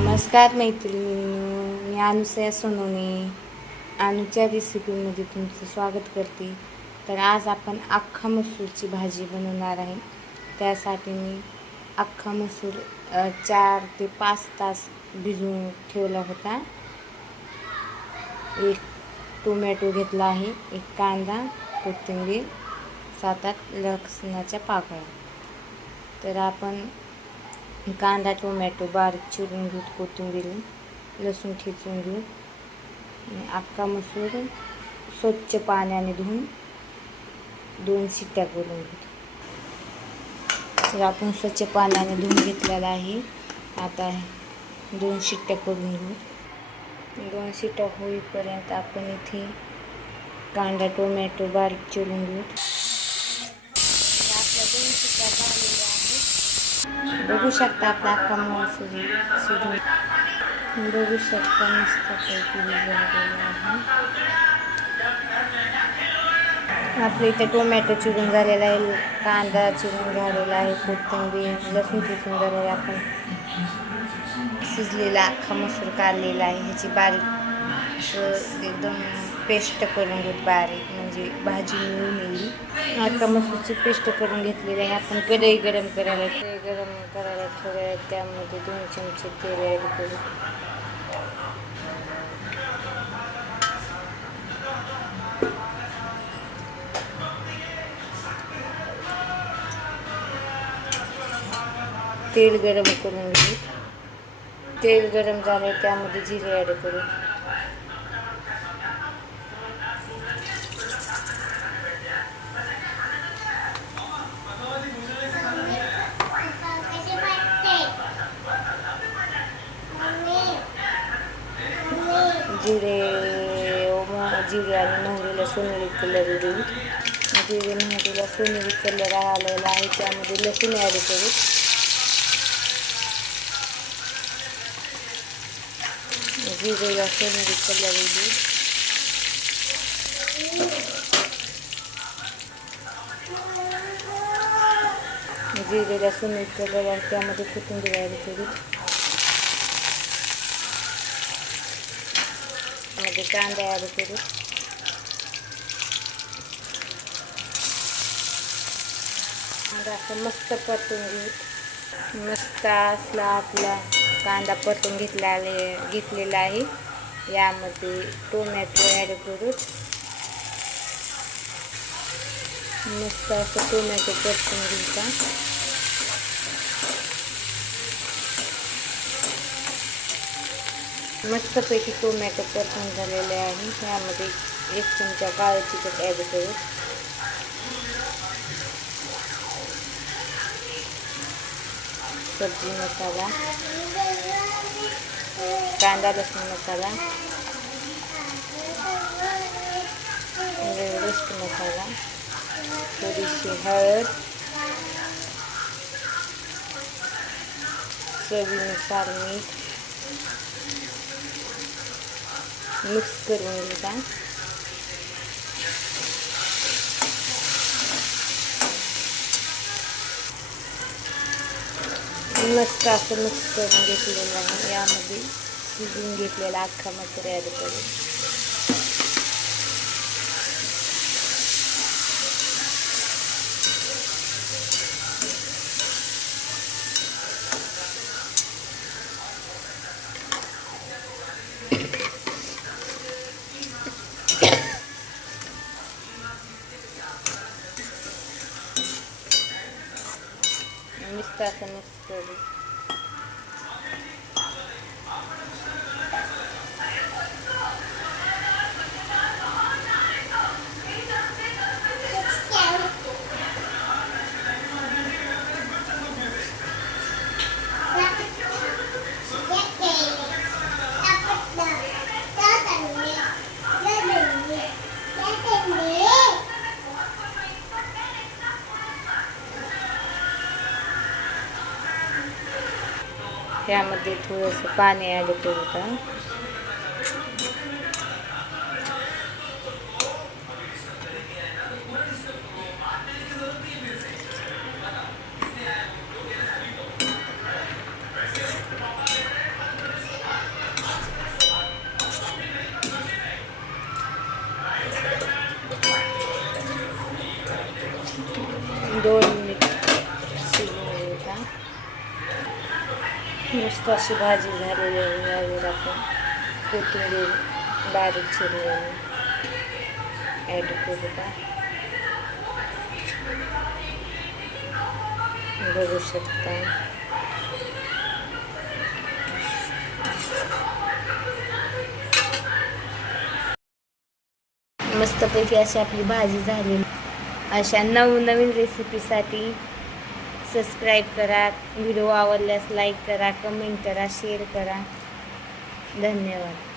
नमस्कार मैत्रिणी मी अनुसया सोनवणे. अनुच्या रेसिपीमध्ये तुमचं स्वागत करते. तर आज आपण अख्खा मसूरची भाजी बनवणार आहे. त्यासाठी मी अख्खा मसूर चार ते पाच तास भिजवून ठेवला होता. एक टोमॅटो घेतला आहे एक कांदा कोथिंबीर सात आठ लसणाच्या पाकळ्या. तर आपण कांदा टोमॅटो बारीक चिरून घेऊ कोथिंबीर लसूण ठेचून घेऊ अख्खा मसूर स्वच्छ पाण्याने धुवून दोन शिट्ट्या करून घेऊ तर आपण स्वच्छ पाण्याने धुवून घेतलेला आहे. आता दोन शिट्ट्या करून घेऊ. दोन शिट्ट्या होईपर्यंत आपण इथे कांदा टोमॅटो बारीक चिरून घेऊ. दोन शिट्ट्या झालेल्या आहेत बघू शकता आपला कमळ शिजून बघू शकता मस्तपैकी झालेलं आहे. आपल्या इथे टोमॅटो चिरून झालेला आहे कांदा चिरून झालेला आहे कोथिंबीर लसूण चिरून झालेलं आहे. आपण शिजलेला अख्खा मसूर काढलेला आहे. ह्याची बारीक असं एकदम पेस्ट करून घेत बारीक म्हणजे भाजी मिळून येईल आता मसूरची पेस्ट करून घेतलेली आहे. आपण कढई गरम करायला कढई गरम करायला थोडं त्यामध्ये दोन चमचे तेल ॲड करू. तेल गरम करून घेऊ. तेल गरम झालं त्यामध्ये जिरे ॲड करू. जिरे जिरे आणि मोहरीला सोनेरी कलर देऊ. म्हणजे जिरे मोहरीला सोनेरी कलर आलेला आहे त्यामध्ये लसूण ॲड करू. जिरेला सोनेरी कलर देऊ. जिरेला सोनेरी कलर आहे त्यामध्ये कोथिंबीर ॲड करू. मध्ये कांदा ॲड करू कांदा असं मस्त परतून घेऊ मस्त असला आपला कांदा परतून घेतला घेतलेला आहे यामध्ये टोमॅटो ॲड करू मस्त असं टोमॅटो परतून घ्यायचा मस्तपैकी टोमॅटो परतून झालेले आहे. त्यामध्ये एक चमचा काळं तिखट ॲड करू सब्जी मसाला. कांदा लसूण मसाला. रेस्ट मसाला. थोडीशी हळद. चवीनुसार मीठ. मिक्स करून घेता मस्त असं मिक्स करून घेतलेलं आहे यामध्ये शिजून घेतलेला अख्खा मसाला ॲड करू मस्त त्यामध्ये थोडंसं पाणी ॲड करू का मस्त अशी भाजी झालेली आहे यावर आपण कोथिंबीर बारीक चिरलेली ॲड करू का? बघू शकता. मस्तपैकी अशी आपली भाजी झाली अशा नवनवीन रेसिपीसाठी सबस्क्राईब करा व्हिडिओ आवडल्यास लाईक करा कमेंट करा शेअर करा. धन्यवाद.